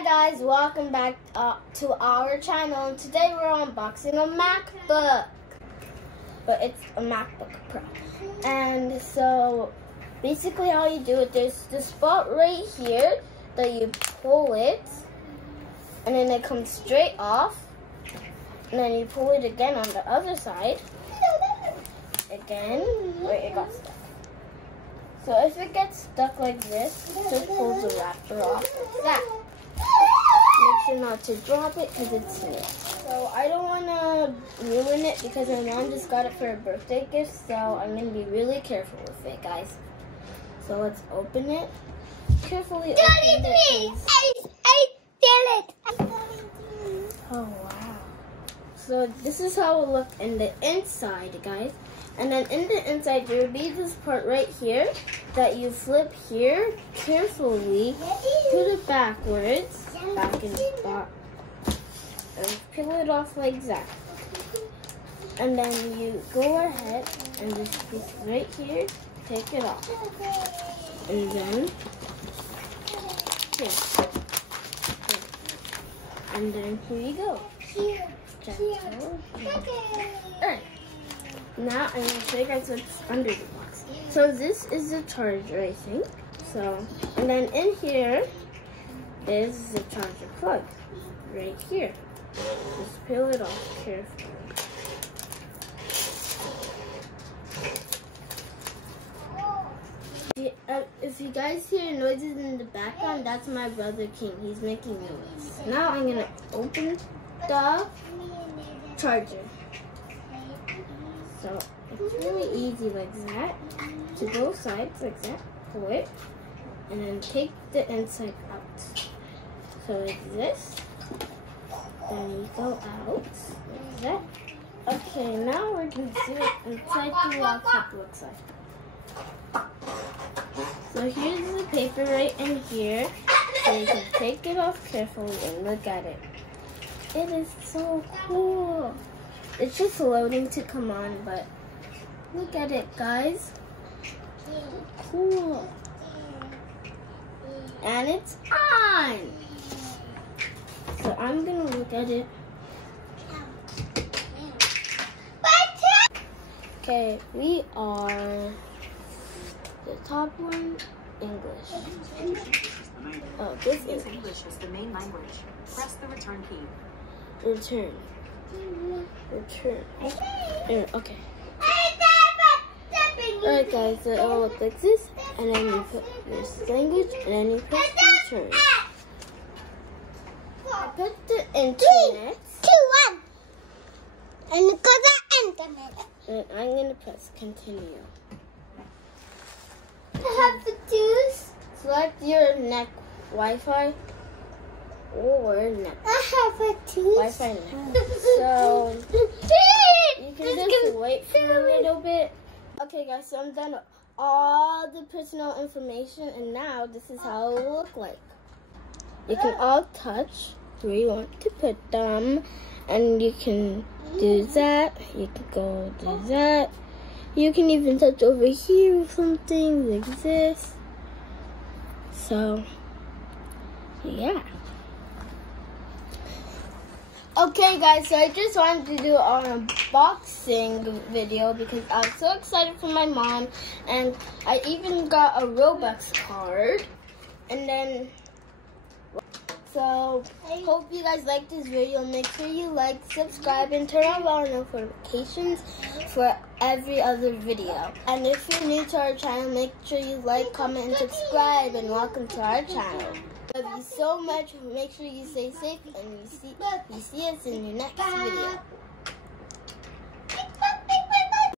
Hi guys, welcome back to our channel. And today we're unboxing a MacBook, but it's a MacBook Pro. And so basically all you do is there's this spot right here that you pull it and then it comes straight off, and then you pull it again on the other side again. Wait, it got stuck. So if it gets stuck like this, just pull the wrapper off like that. Make sure not to drop it because it's new. So I don't want to ruin it because my mom just got it for a birthday gift, so I'm going to be really careful with it, guys. So let's open it. Carefully open it. Oh wow. So this is how it will look in the inside, guys. And then in the inside, there will be this part right here that you flip here carefully to the backwards, back in the spot, and peel it off like that. And then you go ahead and this piece right here, take it off. And then here. And then here you go. Alright. Now I'm going to show you guys what's under the box. So this is the charger, I think. So, and then in here is the charger plug, right here. Just peel it off carefully. If you guys hear noises in the background, that's my brother King. He's making noise. Now I'm going to open the charger. So it's really easy like that, to both sides like that, pull it, and then take the inside out. So like this, then you go out like that. Okay, now we're going to see what inside the laptop looks like. So here's the paper right in here, so you can take it off carefully and look at it. It is so cool. It's just loading to come on, but look at it, guys. Cool. And it's on. So I'm gonna look at it. Okay, we are the top one, English. Oh, this is English is the main language. Press the return key. Return. Okay. Alright guys, so it will look like this, and then you put this language, and then you press return. I put the internet. 3, 2, 1. And go to internet. And I'm gonna press continue. I have to choose. Select your NEC Wi-Fi or NEC. I have a choose. Wi-Fi NEC. So you can just wait for a little bit. Okay guys, so I'm done with all the personal information, and now this is how it will look like. You can all touch where you want to put them, and you can do that. You can go do that. You can even touch over here with something like this. So yeah. Okay guys, so I just wanted to do an unboxing video because I was so excited for my mom, and I even got a Robux card. And then, so I hope you guys like this video. Make sure you like, subscribe, and turn on all notifications for every other video. And if you're new to our channel, make sure you like, comment, and subscribe, and welcome to our channel. Love you so much. Make sure you stay safe, and we see us in your next video.